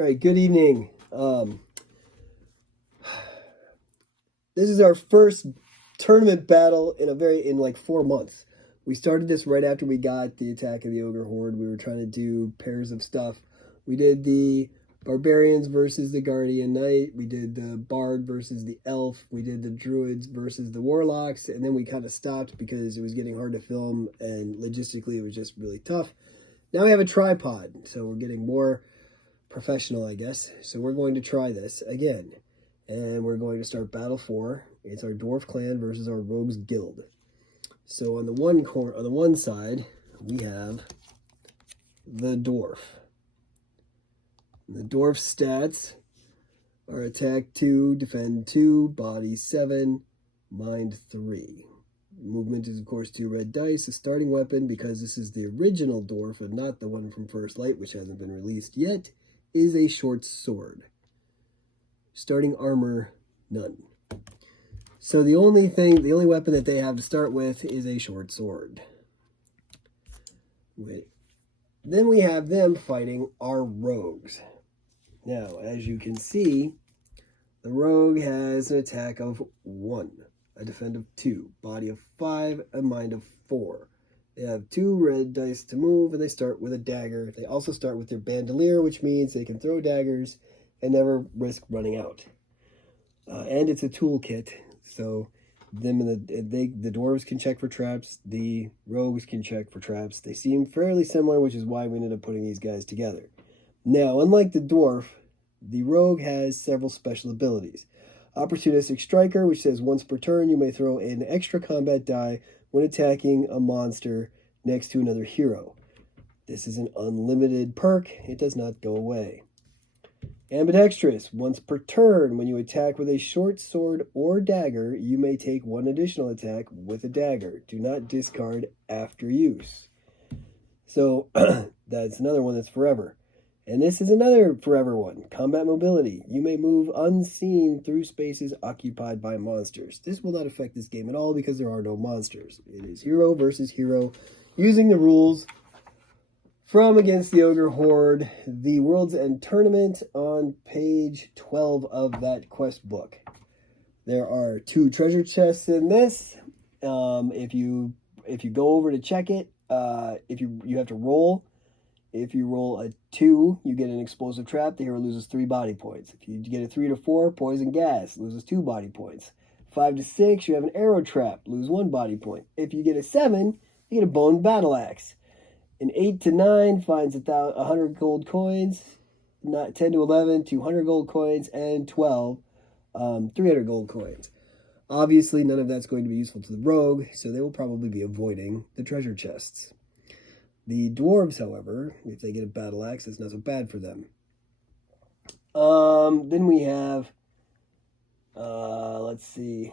All right, good evening. This is our first tournament battle in like 4 months. We started this right after we got the attack of the Ogre Horde. We were trying to do pairs of stuff. We did the Barbarians versus the Guardian Knight. We did the Bard versus the Elf. We did the Druids versus the Warlocks. And then we kind of stopped because it was getting hard to film and logistically it was just really tough. Now we have a tripod, so we're getting more professional, I guess. So we're going to try this again. And we're going to start Battle 4. It's our Dwarf clan versus our Rogues Guild. So on the one side, we have the Dwarf. The Dwarf stats are attack 2, defend 2, body 7, mind 3. Movement is, of course, 2 red dice. A starting weapon, because this is the original Dwarf and not the one from First Light, which hasn't been released yet, is a short sword. Starting armor, none. So the only weapon that they have to start with is a short sword. Then we have them fighting our rogues. Now, as you can see, the rogue has an attack of 1, a defend of 2, body of 5, a mind of 4. They have 2 red dice to move, and they start with a dagger. They also start with their bandolier, which means they can throw daggers and never risk running out. And it's a toolkit, so the dwarves can check for traps, the rogues can check for traps. They seem fairly similar, which is why we ended up putting these guys together. Now, unlike the dwarf, the rogue has several special abilities. Opportunistic Striker, which says once per turn you may throw an extra combat die when attacking a monster next to another hero. This is an unlimited perk. It does not go away. Ambidextrous, once per turn when you attack with a short sword or dagger, you may take 1 additional attack with a dagger. Do not discard after use. So that's another one that's forever. And this is another forever one. Combat Mobility. You may move unseen through spaces occupied by monsters. This will not affect this game at all because there are no monsters. It is hero versus hero using the rules from Against the Ogre Horde, the World's End Tournament on page 12 of that quest book. There are 2 treasure chests in this. If you go over to check it, if you have to roll. If you roll a 2, you get an explosive trap. The hero loses 3 body points. If you get a 3 to 4, poison gas, loses 2 body points. 5 to 6, you have an arrow trap, lose 1 body point. If you get a 7, you get a bone battle axe. An 8 to 9 finds 100 gold coins. 10 to 11, 200 gold coins, and 12, 300 gold coins. Obviously, none of that's going to be useful to the rogue, so they will probably be avoiding the treasure chests. The dwarves, however, if they get a battle axe, it's not so bad for them. Then we have, let's see.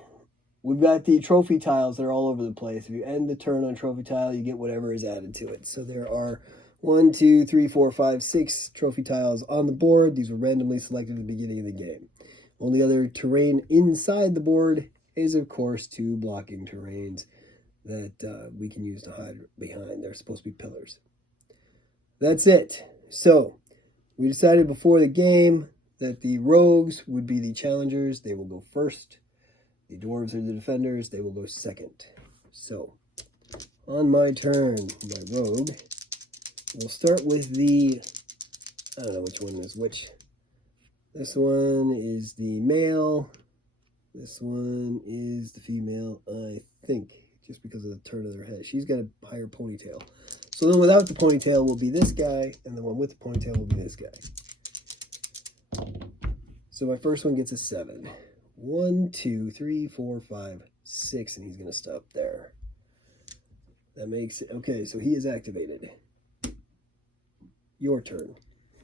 We've got the trophy tiles that are all over the place. If you end the turn on trophy tile, you get whatever is added to it. So there are 1, 2, 3, 4, 5, 6 trophy tiles on the board. These were randomly selected at the beginning of the game. Only other terrain inside the board is, of course, 2 blocking terrains that we can use to hide behind. They're supposed to be pillars. That's it. So, we decided before the game that the rogues would be the challengers. They will go first. The dwarves are the defenders. They will go second. So, on my turn, my rogue, we'll start with the, I don't know which one is which. This one is the male. This one is the female, I think, just because of the turn of their head. She's got a higher ponytail. So the one without the ponytail will be this guy, and the one with the ponytail will be this guy. So my first one gets a 7. 1, 2, 3, 4, 5, 6, and he's going to stop there. That makes it... Okay, so he is activated. Your turn.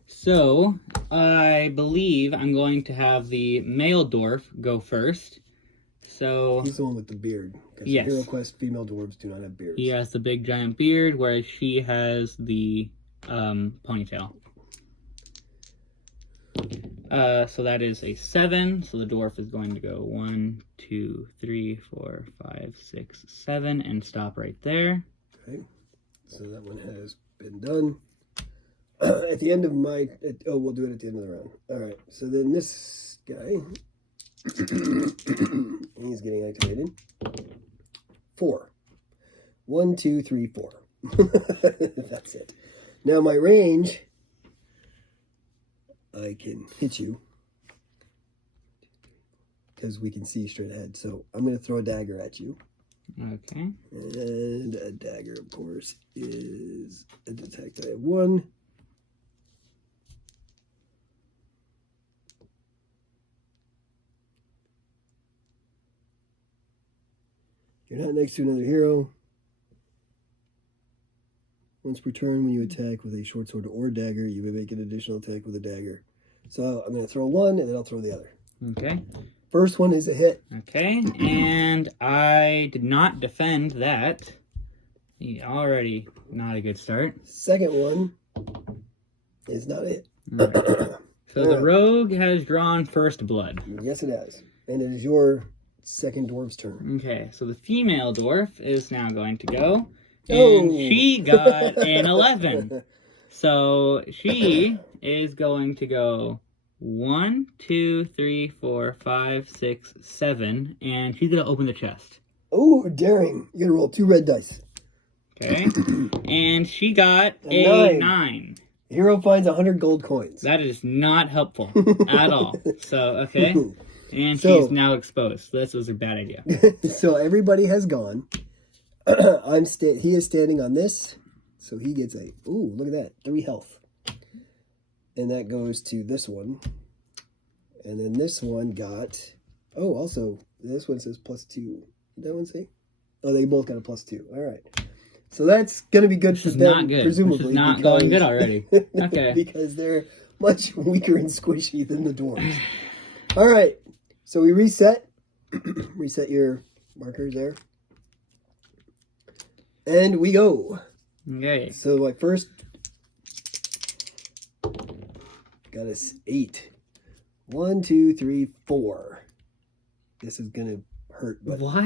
So, I believe I'm going to have the male dwarf go first. So he's the one with the beard. Yes. Hero Quest female dwarves do not have beards. He has the big giant beard, whereas she has the ponytail. So that is a 7. So the dwarf is going to go 1, 2, 3, 4, 5, 6, 7, and stop right there. Okay. So that one has been done. at the end of my... we'll do it at the end of the round. All right. So then this guy, he's getting activated. 4. 1, 2, 3, 4. That's it. Now my range, I can hit you because we can see straight ahead. So I'm going to throw a dagger at you. Okay. And a dagger, of course, is a detect. I have 1. You're not next to another hero. Once per turn, when you attack with a short sword or dagger, you may make an additional attack with a dagger. So I'm going to throw 1, and then I'll throw the other. Okay. First one is a hit. Okay, and I did not defend that. Already not a good start. Second one is not a hit. Right. So the rogue has drawn first blood. Yes, it has. And it is your second dwarf's turn. Okay, so the female dwarf is now going to go. Oh. And she got an 11. So she is going to go 1, 2, 3, 4, 5, 6, 7. And she's going to open the chest. Oh, daring. You're going to roll 2 red dice. Okay. And she got a 9. Hero finds 100 gold coins. That is not helpful at all. So, okay. And she's now exposed. So this was a bad idea. So everybody has gone. He is standing on this. So he gets a... Ooh, look at that. 3 health. And that goes to this one. And then this one got... Oh, also, this one says +2. Did that one say? Oh, they both got a +2. All right. So that's going to be good for them, not good. presumably. This is not going good already. Okay. Because they're much weaker and squishy than the dwarves. All right. So we reset. Reset your markers there. And we go. Okay. So my first got us 8. 1, 2, 3, 4. This is gonna hurt, but why?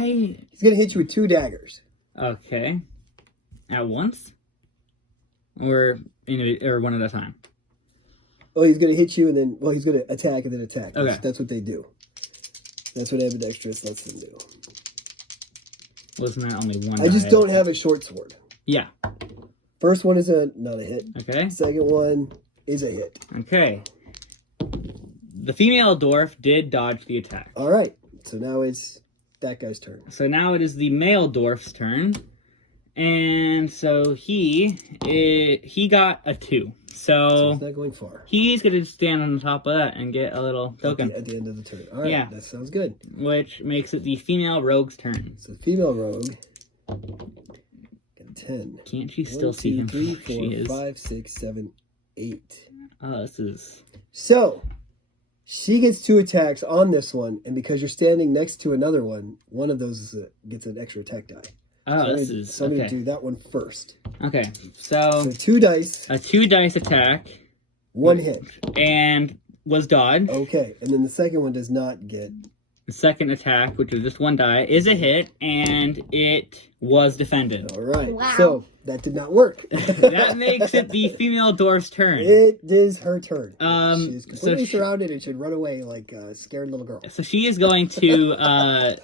He's gonna hit you with 2 daggers. Okay. At once? Or one at a time? Oh, he's gonna hit you and then he's gonna attack and then attack. Okay. That's what they do. That's what ambidextrous lets them do. Wasn't that only one? I just don't have a short sword. Yeah. First one is not a hit. Okay. Second one is a hit. Okay. The female dwarf did dodge the attack. All right. So now it's that guy's turn. So now it is the male dwarf's turn. And so he got a 2. So he's not going far. He's going to stand on the top of that and get a little token. At the end of the turn. All right. Yeah. That sounds good. Which makes it the female rogue's turn. So female rogue. Got a 10. Can't she still see him? 3, She 4, is. 5, 6, 7, 8. Oh, this is... So, she gets 2 attacks on this one, and because you're standing next to another one, one of those gets an extra attack die. Oh, So I'm going to do that one first. Okay, so 2 dice. A 2 dice attack. 1 hit. And was dodged. Okay, and then the second one does not get... The second attack, which was just 1 die, is a hit, and it was defended. All right. Wow. So, that did not work. That makes it the female dwarf's turn. It is her turn. She's so completely surrounded and should run away like a scared little girl. So she is going to try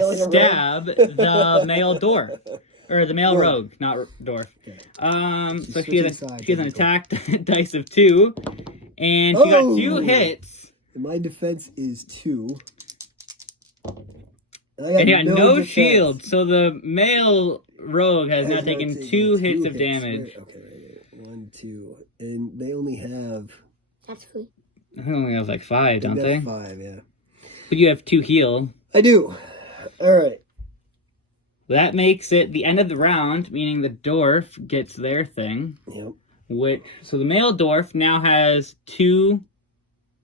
to stab the male dwarf. Or the male rogue, not dwarf. Okay. So she has an attack dice of 2. And she got 2 hits. And my defense is 2. And he got no shield. So the male rogue has now taken 2 hits of damage. Right. Okay, 1, 2. And they only have... That's free. They only have like 5, don't they? 5, yeah. But you have 2 heal. I do. All right. That makes it the end of the round, meaning the dwarf gets their thing. Yep. So the male dwarf now has 2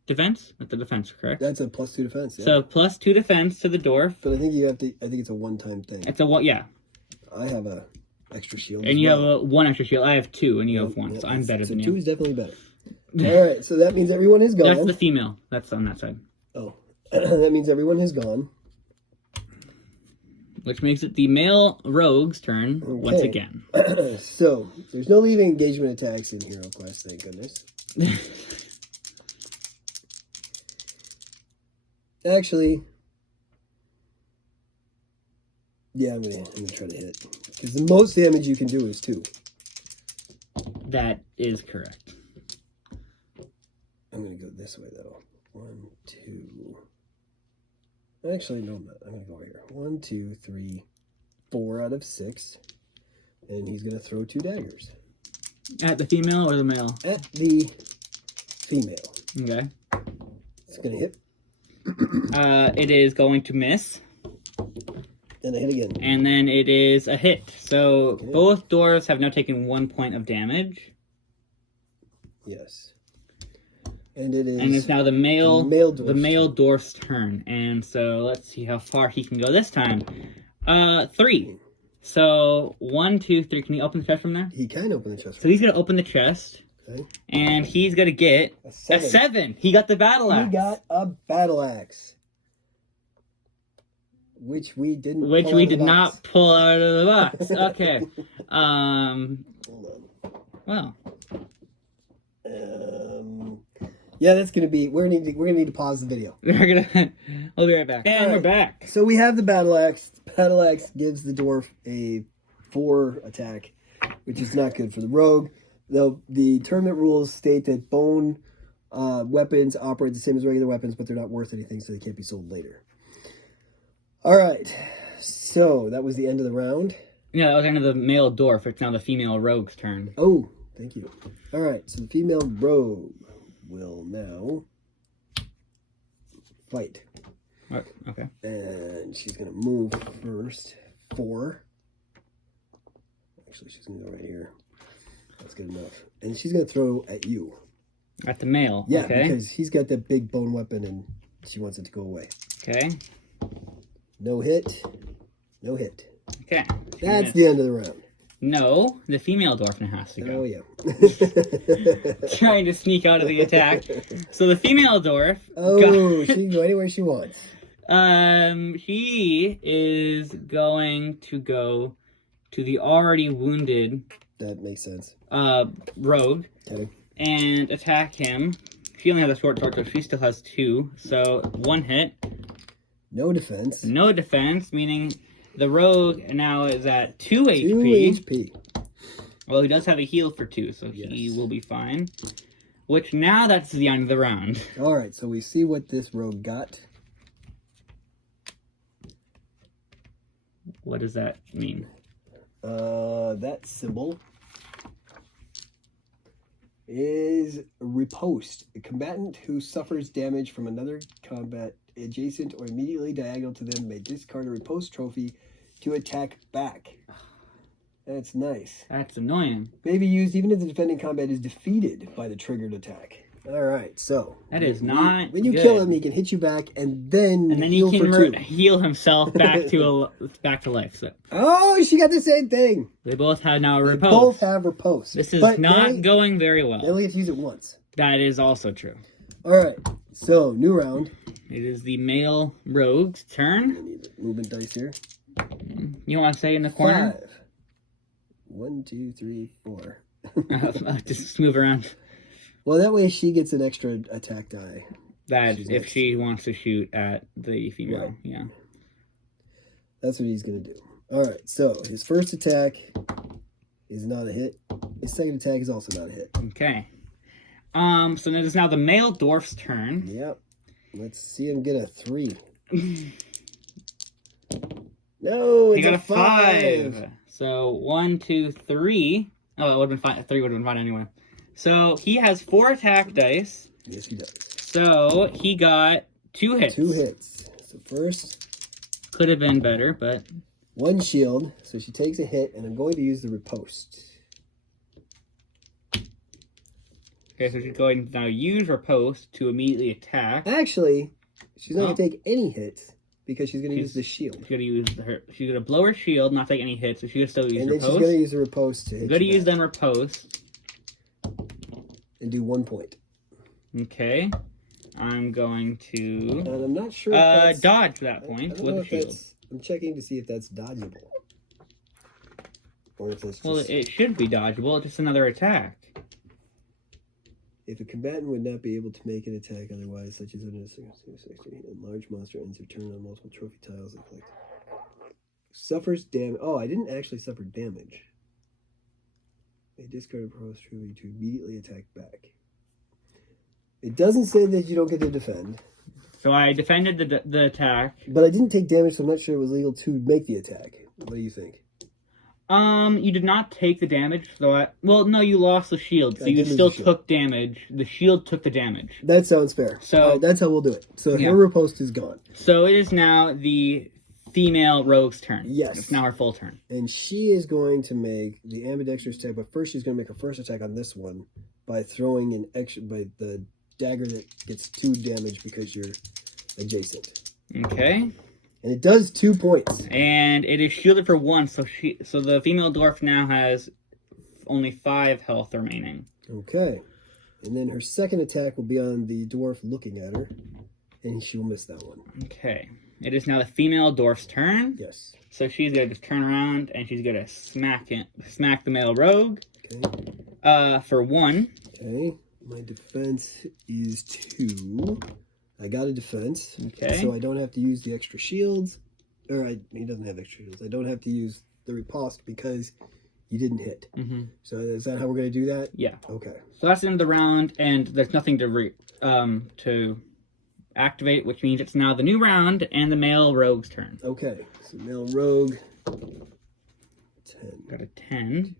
defense. That's a defense, correct? That's a +2 defense. Yeah. So +2 defense to the dwarf. But I think you have to. I think it's a one-time thing. It's a one. Yeah. I have a extra shield. And you have a 1 extra shield. I have 2, and you have 1. So I'm better than you. 2 is definitely better. All right. So that means everyone is gone. That's the female. That's on that side. Oh, that means everyone has gone. Which makes it the male rogue's turn once Okay. again. So, there's no leaving engagement attacks in Hero Quest, thank goodness. Actually, yeah, I'm gonna try to hit. Because the most damage you can do is 2. That is correct. I'm gonna go this way though. 1, 2. Actually, no, I'm not. I'm gonna go over here. 1, 2, 3, 4 out of 6. And he's gonna throw 2 daggers. At the female or the male? At the female. Okay. It's gonna hit. It is going to miss. And I hit again. And then it is a hit. So both dwarves have now taken 1 point of damage. Yes. And it is. And it's now the male dwarf's dwarf's turn. And so let's see how far he can go this time. 3. So 1, 2, 3. Can you open the chest from there? He can open the chest. So he's gonna open the chest. Okay. And he's gonna get a 7. He got the battle axe. He got a battle axe. Which we didn't. Which we did not pull out of the box. Okay. Hold on. Well. Yeah, that's gonna be. We're gonna need to pause the video. We'll be right back. And we're back. So we have the battle axe. Battle axe gives the dwarf a 4 attack, which is not good for the rogue. Though the tournament rules state that bone weapons operate the same as regular weapons, but they're not worth anything, so they can't be sold later. All right, so that was the end of the round. Yeah, that was the end of the male dwarf. It's now the female rogue's turn. Oh, thank you. All right, so the female rogue will now fight. Okay. And she's going to move first. 4. Actually, she's going to go right here. That's good enough. And she's going to throw at you. At the male. Yeah, okay. because he's got that big bone weapon and she wants it to go away. Okay. No hit. No hit. Okay. That's the end of the round. No, the female dwarf now has to go. Oh, yeah. Trying to sneak out of the attack. So the female dwarf... she can go anywhere she wants. She is going to go to the already wounded... That makes sense. Rogue. Okay. And attack him. She only has a short sword, so she still has 2. So 1 hit. No defense. No defense, meaning the rogue now is at 2 HP. 2 HP. Well, he does have a heal for 2, so he will be fine. Which now that's the end of the round. All right, so we see what this rogue got. What does that mean? That symbol is riposte. A combatant who suffers damage from another combat adjacent or immediately diagonal to them may discard a riposte trophy to attack back. That's nice. That's annoying. May be used even if the defending combat is defeated by the triggered attack. All right, so that is not when you good. kill him, he can hit you back, and then he can heal himself back to life. So. Oh, she got the same thing. They both have now riposte. They both have riposte. This is not going very well. They only have to use it once. That is also true. All right, so new round. It is the male rogue's turn. I need the movement dice here. You want to say in the corner? 5. 1, 2, 3, 4. Just move around. Well, that way she gets an extra attack die. That if she wants to shoot at the female, right. Yeah. That's what he's going to do. All right, so his first attack is not a hit. His second attack is also not a hit. Okay. So it is now the male dwarf's turn. Yep. Let's see him get a 3. No, it's he got a 5. So 1, 2, 3. Oh, it would have been fine. 3 would have been fine anyway. So he has 4 attack dice. Yes, he does. So he got 2 hits. 2 hits. So first. Could have been better, but. 1 shield. So she takes a hit, and I'm going to use the riposte. Okay, so she's going to now use riposte to immediately attack. Actually, she's not going to take any hits because she's going to use the shield. She's going to use she's going to blow her shield, not take any hits, so she's going to still use riposte. And then she's going to use the riposte to hit. Going to use them riposte. And do 1 point. Okay. I'm going to... And I'm not sure dodge that point with the shield. I'm checking to see if that's dodgeable. Or if that's just... Well, it should be dodgeable. It's just another attack. If a combatant would not be able to make an attack otherwise, such as in a large monster ends their turn on multiple trophy tiles and collect. Suffers damage. Oh, I didn't actually suffer damage. They discard a proposed trophy to immediately attack back. It doesn't say that you don't get to defend. So I defended the attack. But I didn't take damage, so I'm not sure it was legal to make the attack. What do you think? You did not take the damage, so no, you lost the shield, so I you did lose still the shield. took damage. The shield took the damage. That sounds fair. So that's how we'll do it. So yeah. her riposte is gone. So it is now the female rogue's turn. Yes. It's now her full turn. And she is going to make the ambidextrous attack, but first she's going to make her first attack on this one by throwing an extra, by the dagger that gets 2 damage because you're adjacent. Okay. And it does 2 points. And it is shielded for 1, so the female dwarf now has only 5 health remaining. Okay. And then her second attack will be on the dwarf looking at her, and she will miss that one. Okay. It is now the female dwarf's turn. Yes. So she's gonna just turn around and she's gonna smack the male rogue. Okay. For 1. Okay. My defense is 2. I got a defense. Okay. So I don't have to use the extra shields. He doesn't have extra shields. I don't have to use the riposte because you didn't hit. Mm-hmm. So is that how we're going to do that? Yeah. Okay. So that's the end of the round, and there's nothing to activate, which means it's now the new round and the male rogue's turn. Okay. So male rogue. 10. Got a 10.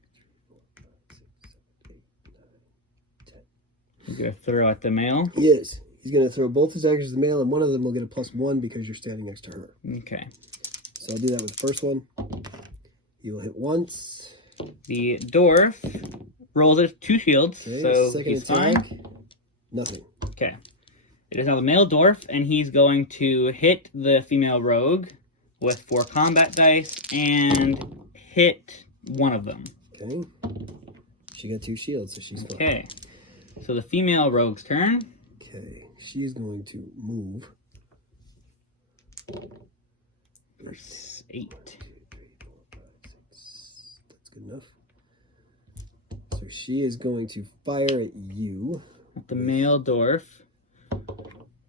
You're going to throw at the male. Yes. He's going to throw both his daggers at the male, and one of them will get a +1 because you're standing next to her. Okay. So I'll do that with the first one. He will hit once. The dwarf rolls it 2 shields, Okay, so second he's attack. fine. Nothing. Okay. It is now the male dwarf, and he's going to hit the female rogue with 4 combat dice and hit one of them. Okay. She got 2 shields, so she's fine. Okay. So the female rogue's turn. Okay. She's going to move. Verse 8. 1, 2, 3, 4, 5, 6. That's good enough. So she is going to fire at you. The male dwarf.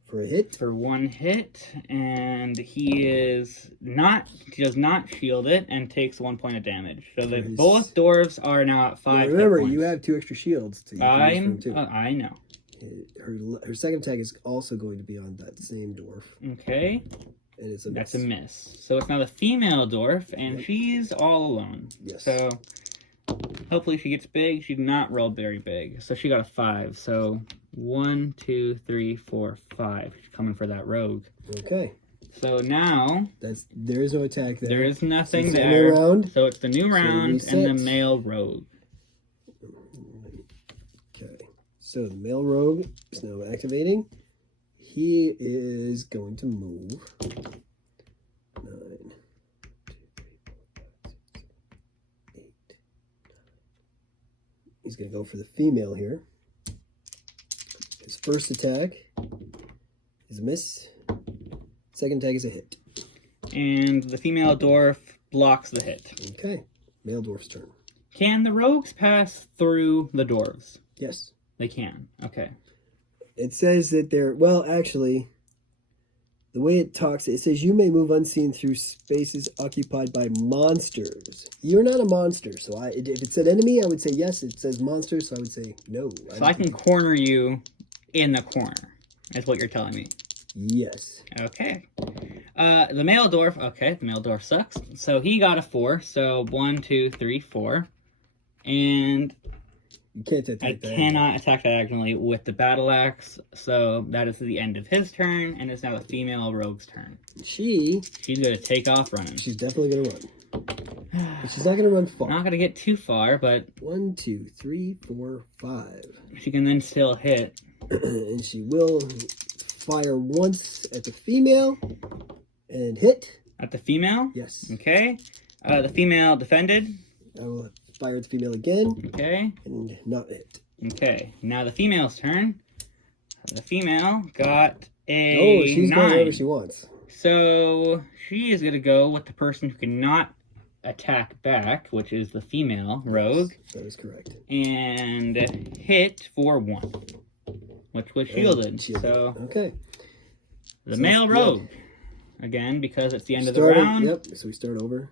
For a hit. For 1 hit, and he does not shield it and takes 1 point of damage. So both dwarves are now at 5 remember, hit points. you have 2 extra shields to use from too. I know. Her second attack is also going to be on that same dwarf. Okay. And it's a miss. That's a miss. So it's now the female dwarf, and she's all alone. Yes. So hopefully she gets big. She did not roll very big. So she got a 5. So 1, 2, 3, 4, 5. She's coming for that rogue. Okay. So now there is no attack there. there is nothing It's the there. new round. So it's the new round and the reset. male rogue. Okay. So the male rogue is now activating. He is going to move. 9, 2, 3, 4, 5, 6, 8, 9. He's going to go for the female here. His first attack is a miss. Second attack is a hit. And the female dwarf blocks the hit. Okay. Male dwarf's turn. Can the rogues pass through the dwarves? Yes. They can. Okay. It says that they're, well, actually, the way it talks, it says you may move unseen through spaces occupied by monsters. You're not a monster, so if it said enemy, I would say yes. It says monster, so I would say no. So I can corner you in the corner, is what you're telling me. Yes. Okay. The male dwarf, the male dwarf sucks. So he got a 4, so 1, 2, 3, 4. And You can't attack I that. cannot attack diagonally with the battle axe, so that is the end of his turn, and it's now the female rogue's turn. She's going to take off running. definitely going to run. But she's not going to run far. Not going to get too far, but 1, 2, 3, 4, 5. she can then still hit. And she will fire once at the female and hit. At the female? Yes. Okay. The female defended. I will fire at the female again Okay. and not hit. Okay. Now the female's turn. The female got a Oh, she's 9. going wherever she wants. So she is going to go with the person who cannot attack back, which is the female rogue. Yes, that is correct. And hit for 1, which was shielded. So okay. the So male it's- rogue, again, because it's the end of the round. Yep, so we start over.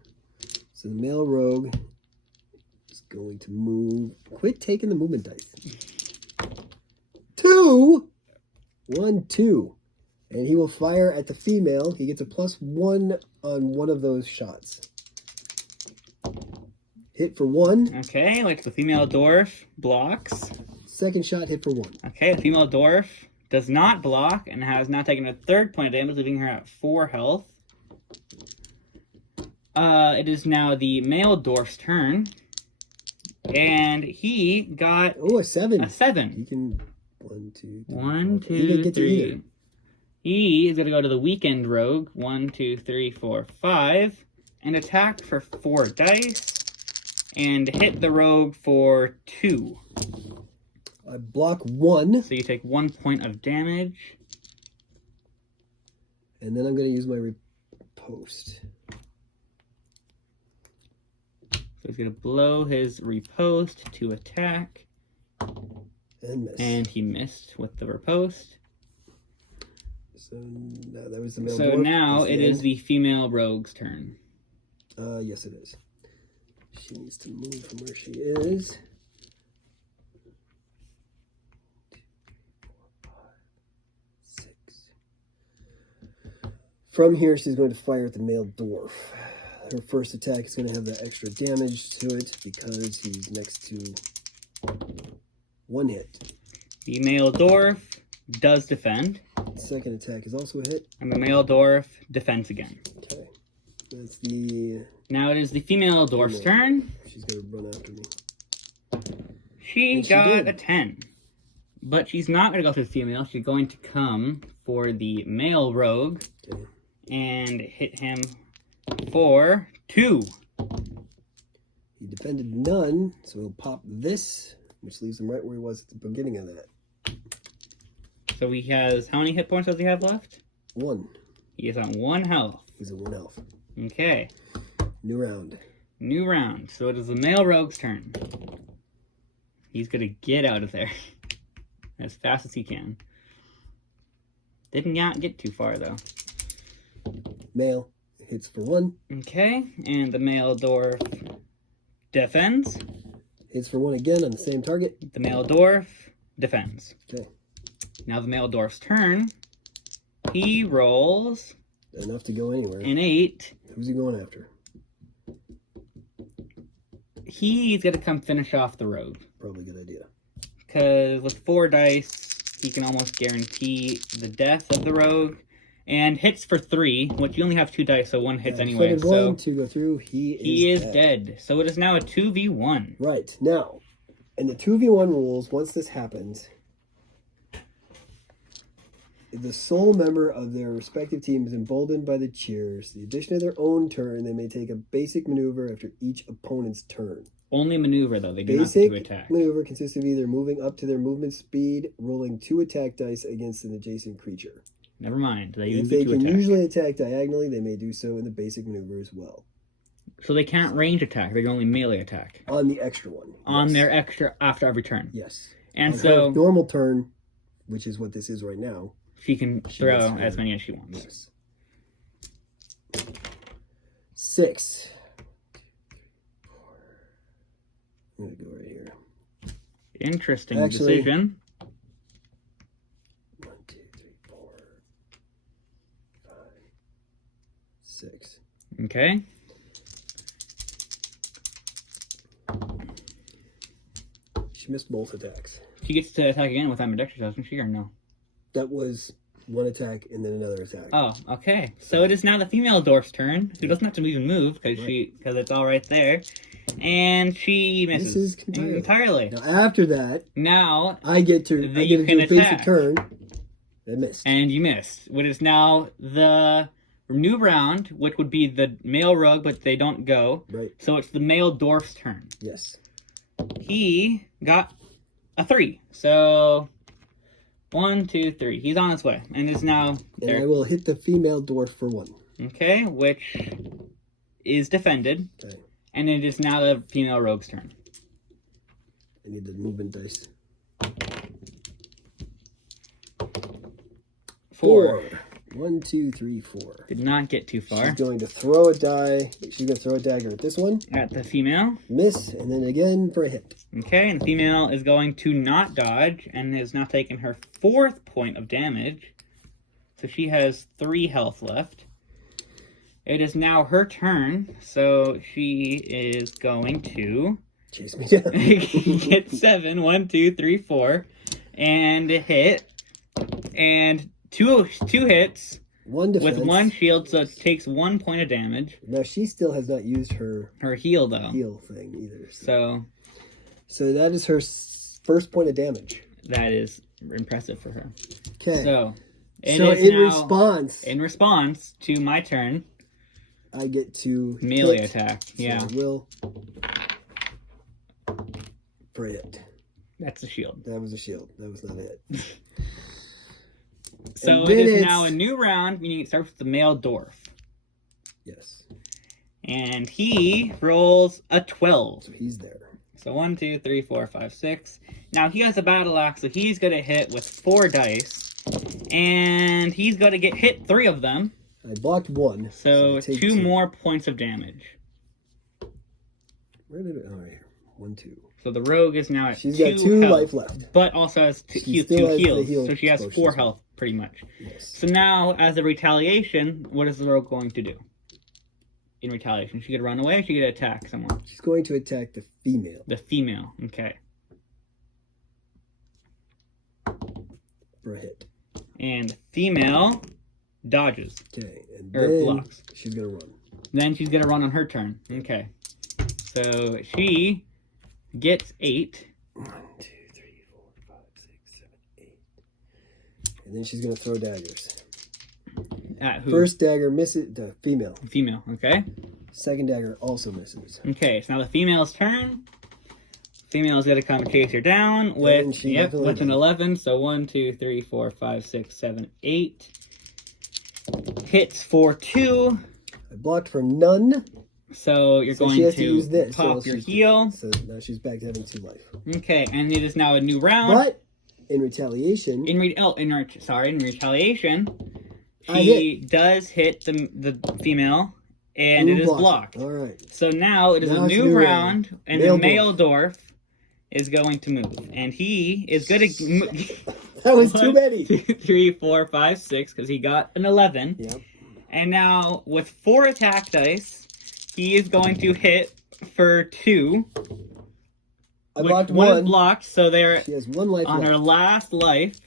So the male rogue is going to move. Quit taking the movement dice. 2! 1, 2. And he will fire at the female. He gets a +1 on one of those shots. Hit for 1. Okay, like the female dwarf blocks. Second shot, hit for 1. Okay, the female dwarf does not block and has now taken a 3rd point of damage, leaving her at 4 health. It is now the male dwarf's turn. And he got Oh, a 7. a 7. He can... 1, 2, 3. 1, He didn't 2, get to 3. either. He is going to go to the weekend rogue. 1, 2, 3, 4, 5. And attack for 4 dice. And hit the rogue for 2. I block 1. So you take 1 point of damage. And then I'm going to use my riposte. So he's going to blow his riposte to attack. And miss. And he missed with the riposte. So now that was the male So dwarf. now That's it the is end. the female rogue's turn. Yes, it is. She needs to move from where she is. 2, 4, 5, 6. From here, she's going to fire at the male dwarf. Her first attack is going to have that extra damage to it because he's next to 1 hit. The male dwarf does defend. Second attack is also a hit. And the male dwarf defends again. Okay. That's the... Now it is the female dwarf's turn. She's going to run after me. She And she got did. a 10. But she's not going to go for the female. She's going to come for the male rogue Okay. and hit him for 2. He defended none, so he'll pop this, which leaves him right where he was at the beginning of that. So he has, how many hit points does he have left? 1. He is on 1 health. He's at 1 health. Okay. New round. New round. So it is the male rogue's turn. He's going to get out of there as fast as he can. Did not get too far, though. Male hits for 1. Okay, and the male dwarf defends. Hits for 1 again on the same target. The male dwarf defends. Okay. Now the male dwarf's turn. He rolls Enough to go anywhere. an 8. Who's he going after? He's going to come finish off the rogue. Probably a good idea. Because with 4 dice, he can almost guarantee the death of the rogue. And hits for 3, which you only have 2 dice, so 1 hits anyway. Defended So 1 to go through. He is dead. So it is now a 2v1. Right. Now, in the 2v1 rules, once this happens, the sole member of their respective team is emboldened by the cheers. The addition of their own turn, they may take a basic maneuver after each opponent's turn. Only maneuver, though. They do not Basic do attack. maneuver consists of either moving up to their movement speed, rolling 2 attack dice against an adjacent creature. Never mind. They If use they it to can attack. usually attack diagonally, they may do so in the basic maneuver as well. So they can't range attack. They can only melee attack. On the extra one. On yes. their extra after every turn. Yes. And On so her normal turn, which is what this is right now. she can She throw gets as her- many as she wants. Yes. 6. I'm going to go right here. Interesting Actually- decision. 1, 2, 3, 4, 5, 6. Okay. She missed both attacks. She gets to attack again with ambidextrous, doesn't she, or no? That was 1 attack and then another attack. Oh, okay. So it is now the female dwarf's turn, who doesn't have to even move because it's all right there, and she misses entirely. Now after that, Now, I get to Then I you get to can do a basic attack. turn. I missed. and you missed. What is now the new round, which would be the male rogue, but they don't go. Right. So it's the male dwarf's turn. Yes. He got a 3. So 1, 2, 3. He's on his way, and is now And there. I will hit the female dwarf for 1. Okay, which is defended. Okay. And it is now the female rogue's turn. I need the movement dice. 4. 1, 2, 3, 4. Did not get too far. She's going to throw a die. She's going to throw a dagger at this one. At the female. Miss, and then again for a hit. Okay, and the female is going to not dodge and has now taken her 4th point of damage. So she has 3 health left. It is now her turn, so she is going to Chase me down. get 7. 1, 2, 3, 4. And hit. And two hits. 1 defense. With 1 shield, so it takes 1 point of damage. Now she still has not used her heal, though. Heal thing either. So that is her first point of damage. that is impressive for her. Okay. So in response to my turn, I get to melee hit. attack. So Yeah, I will for a hit. that's a shield. That was a shield. That was not a hit. So And it then is it's- now a new round, meaning it starts with the male dwarf. Yes. And he rolls a 12. So he's there. So 1, 2, 3, 4, 5, 6. Now he has a battle axe, so he's going to hit with 4 dice. And he's going to get hit 3 of them. I blocked 1. So I take 2 more points of damage. Where did it? Oh, right here. 1, 2. So the rogue is now at She's 2 got 2 health, life left. but also has She 2 still has the heals. heal So she has potions. 4 health, pretty much. Yes. So now, as a retaliation, what is the rogue going to do? In retaliation, she could run away, or she could attack someone. She's going to attack the female. The female, okay. For a hit. And female dodges, Okay. And or then blocks. she's going to run. Then she's gonna run on her turn. Okay. So she gets 8. 1, 2, 3, 4, 5, 6, 7, 8. And then she's going to throw daggers. At who? First dagger misses the female. Female, okay. Second dagger also misses. Okay, so now the female's turn. Female's got to come chase her down And with, she with definitely an does. 11. So 1, 2, 3, 4, 5, 6, 7, 8. Hits for 2. I blocked for none. So you're So going she has to use this. pop So your she's- heal. So now she's back to having 2 life. Okay, and it is now a new round. But in retaliation, In retaliation, I she does hit the female, and it is blocked. All right. So now it is Now a it's new round, and Male the male dwarf is going to move, and he is going to. That was too many. 2, 3, 4, 5, 6, because he got an 11. Yep. And now with 4 attack dice, he is going to hit for 2. I which blocked one is 1. blocked, so they're She has 1 life on left. her last life.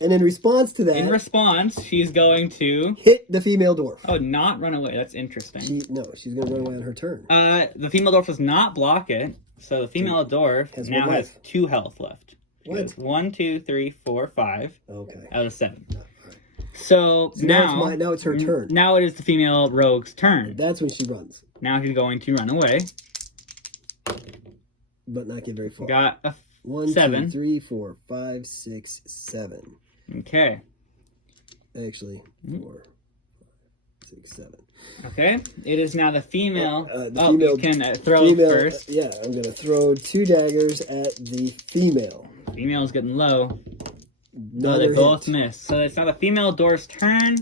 And in response to that, In response, she's going to hit the female dwarf. not run away. That's interesting. She's going to run away on her turn. The female dwarf does not block it, so the female dwarf Has now 1 has life. 2 health left. She What? has 1, 2, 3, 4, 5 Okay. out of 7. All right. So now now it's her turn. Now it is the female rogue's turn. That's when she runs, Now she's going to run away. but not get very far. Got a 1, 2, 7. 3, 4, 5, 6, 7. Okay. Actually, 4, 5, 6, 7. Okay. It is now the female. The oh, female- you can throw Female, first. yeah, I'm going to throw 2 daggers at the female. Female's getting low. No, Another they both hit. miss. So it's now the female dwarf's turn.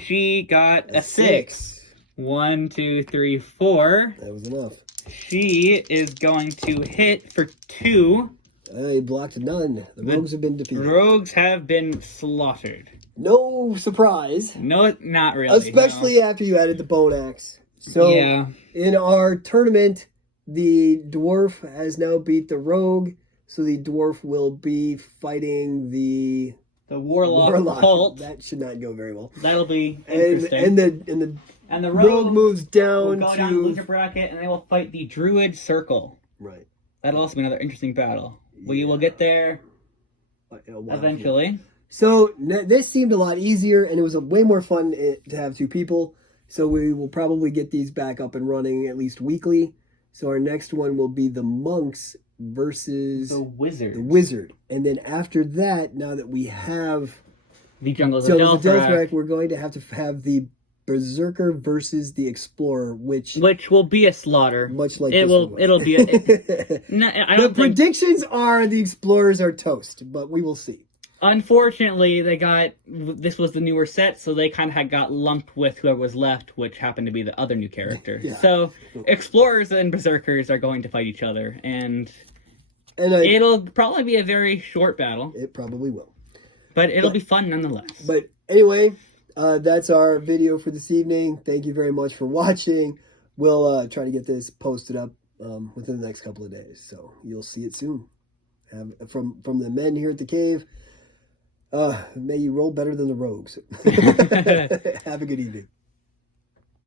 She got a 6. 1, 2, 3, 4. That was enough. She is going to hit for 2. I blocked none. The rogues have been defeated. Rogues have been slaughtered. No surprise. No, not really. Especially after you added the bone axe. So Yeah. in our tournament, the dwarf has now beat the rogue. So the dwarf will be fighting the The warlock cult. That should not go very well. That'll be And interesting. and the the rogue moves will down go down the to loser bracket, and they will fight the druid circle. right. That'll also be another interesting battle. We will get there eventually. So this seemed a lot easier, and it was way more fun to have 2 people. So we will probably get these back up and running at least weekly. So our next one will be the monks versus The wizard. the wizard. And then after that, now that we have The jungles of Jungles of Delthrak, Delthrak, we're going to have the berserker versus the explorer, which will be a slaughter. much like It this will. one was. It'll be. No, I The don't think. predictions are the explorers are toast, but we will see. Unfortunately, this was the newer set, so they kind of got lumped with whoever was left, which happened to be the other new character. Yeah. So explorers and berserkers are going to fight each other, and And it'll probably be a very short battle, it probably will. but it'll be fun nonetheless. But anyway, that's our video for this evening. Thank you very much for watching. We'll try to get this posted up within the next couple of days, so you'll see it soon. From the men here at the cave, may you roll better than the rogues. Have a good evening.